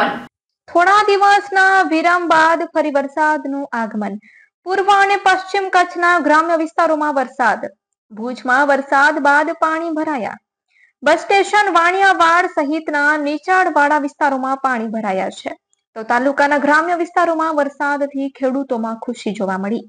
આગમન। થોડા દિવસના વિરામ બાદ ફરી વરસાદનું આગમન। પૂર્વ અને પશ્ચિમ કચ્છના ગ્રામ્ય વિસ્તારોમાં વરસાદ। ભુજમાં વરસાદ બાદ પાણી ભરાયા। બસ સ્ટેશન વાણિયાવાડ સહિતના નીચાણવાળા વિસ્તારોમાં પાણી ભરાયા છે, તો તાલુકાના ગ્રામ્ય વિસ્તારોમાં વરસાદથી ખેડૂતોમાં ખુશી જોવા મળી।